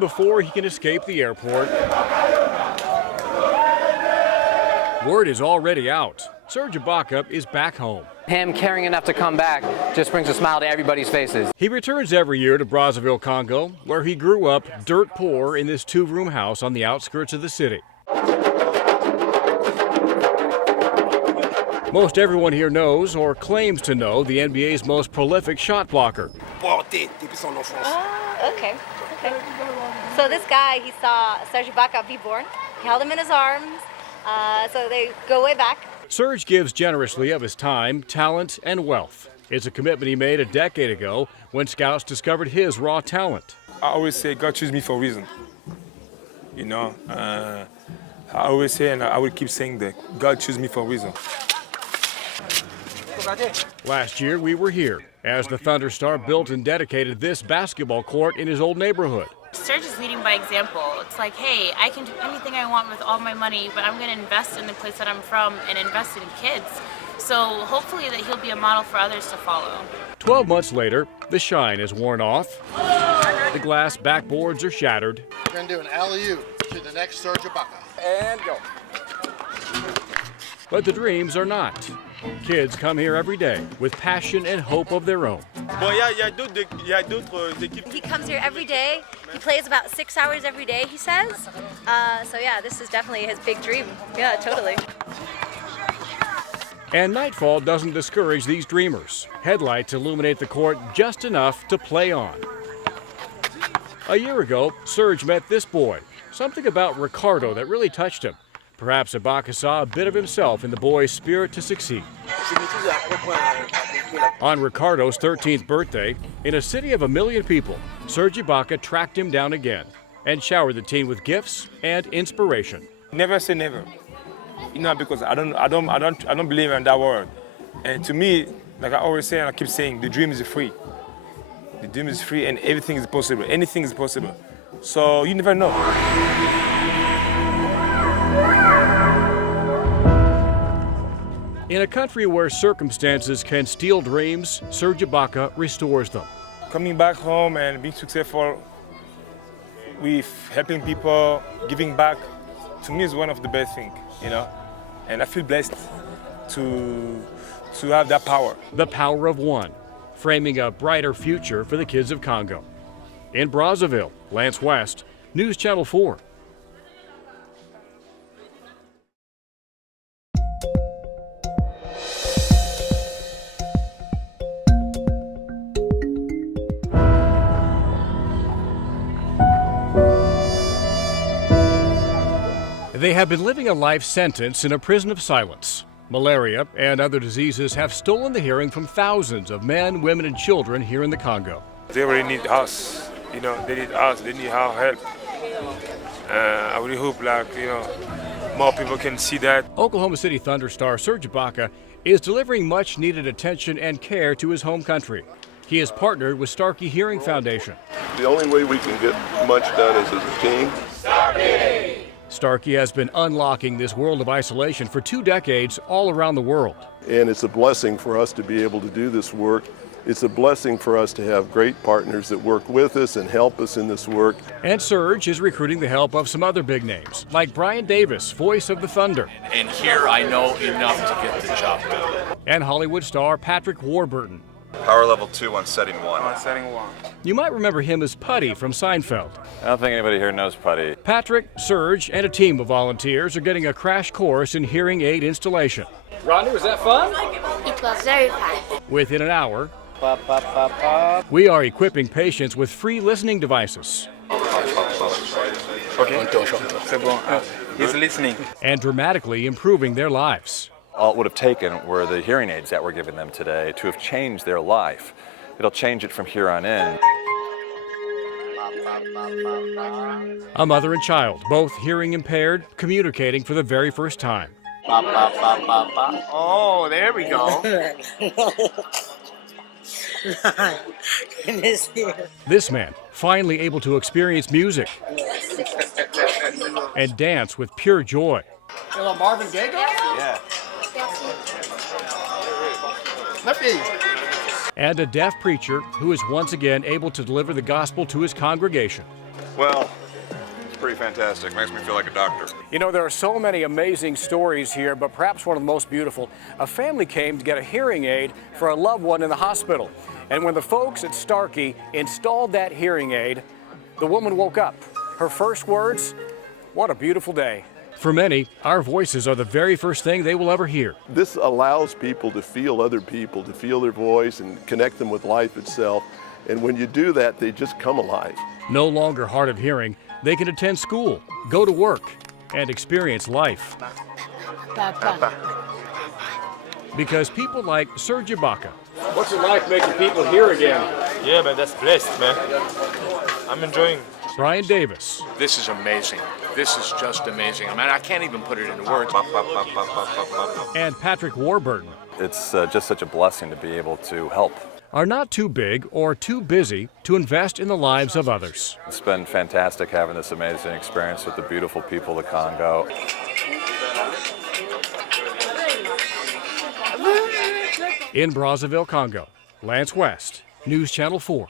before he can escape the airport, word is already out. Serge Ibaka is back home. Him caring enough to come back just brings a smile to everybody's faces. He returns every year to Brazzaville, Congo, where he grew up dirt poor in this two-room house on the outskirts of the city. Most everyone here knows or claims to know the NBA's most prolific shot blocker. Oh, okay. So this guy, he saw Serge Ibaka be born. He held him in his arms. So they go way back. Serge gives generously of his time, talent, and wealth. It's a commitment he made a decade ago when scouts discovered his raw talent. I always say God chose me for a reason. You know, I always say, and I will keep saying that God chose me for a reason. Last year, we were here as the Thunder star built and dedicated this basketball court in his old neighborhood. Serge is leading by example. It's like, hey, I can do anything I want with all my money, but I'm going to invest in the place that I'm from and invest in kids. So hopefully that he'll be a model for others to follow. 12 months later, the shine is worn off. The glass backboards are shattered. We're going to do an alley-oop to the next Serge Ibaka. And go. But the dreams are not. Kids come here every day with passion and hope of their own. He comes here every day. He plays about 6 hours every day, he says. So yeah, this is definitely his big dream. Yeah, totally. And nightfall doesn't discourage these dreamers. Headlights illuminate the court just enough to play on. A year ago, Serge met this boy. Something about Ricardo that really touched him. Perhaps Ibaka saw a bit of himself in the boy's spirit to succeed. On Ricardo's 13th birthday, in a city of 1 million people, Serge Ibaka tracked him down again and showered the teen with gifts and inspiration. Never say never, you know, because I don't believe in that word. And to me, like I always say, and I keep saying, the dream is free. The dream is free, and everything is possible. Anything is possible. So you never know. In a country where circumstances can steal dreams, Serge Ibaka restores them. Coming back home and being successful with helping people, giving back, to me is one of the best things, you know. And I feel blessed to have that power. The power of one, framing a brighter future for the kids of Congo. In Brazzaville, Lance West, News Channel 4. They have been living a life sentence in a prison of silence. Malaria and other diseases have stolen the hearing from thousands of men, women, and children here in the Congo. They really need us, you know, they need us, they need our help. I really hope, more people can see that. Oklahoma City Thunder star Serge Ibaka is delivering much needed attention and care to his home country. He has partnered with Starkey Hearing Foundation. The only way we can get much done is as a team. Starkey has been unlocking this world of isolation for 2 decades all around the world. And it's a blessing for us to be able to do this work. It's a blessing for us to have great partners that work with us and help us in this work. And Serge is recruiting the help of some other big names, like Brian Davis, voice of the Thunder. And here I know enough to get the job done. And Hollywood star Patrick Warburton. Power level 2 on setting 1. On setting 1. You might remember him as Putty from Seinfeld. I don't think anybody here knows Putty. Patrick, Serge, and a team of volunteers are getting a crash course in hearing aid installation. Rodney, was that fun? It was very fun. Within an hour, we are equipping patients with free listening devices. He's listening. And dramatically improving their lives. All it would have taken were the hearing aids that we're giving them today to have changed their life. It'll change it from here on in. A mother and child, both hearing impaired, communicating for the very first time. Oh, there we go. This man, finally able to experience music and dance with pure joy. Hello, Marvin Gaye guy? Yeah. And a deaf preacher who is once again able to deliver the gospel to his congregation. Well, it's pretty fantastic. Makes me feel like a doctor. You know, there are so many amazing stories here, but perhaps one of the most beautiful. A family came to get a hearing aid for a loved one in the hospital. And when the folks at Starkey installed that hearing aid, the woman woke up. Her first words, "What a beautiful day." For many, our voices are the very first thing they will ever hear. This allows people to feel other people, to feel their voice and connect them with life itself. And when you do that, they just come alive. No longer hard of hearing, they can attend school, go to work, and experience life. Because people like Serge Ibaka. What's it like making people hear again? Yeah, man, that's blessed, man. I'm enjoying. Brian Davis. This is amazing. This is just amazing. I mean, I can't even put it into words. And Patrick Warburton. It's just such a blessing to be able to help. Are not too big or too busy to invest in the lives of others. It's been fantastic having this amazing experience with the beautiful people of Congo. In Brazzaville, Congo, Lance West, News Channel 4.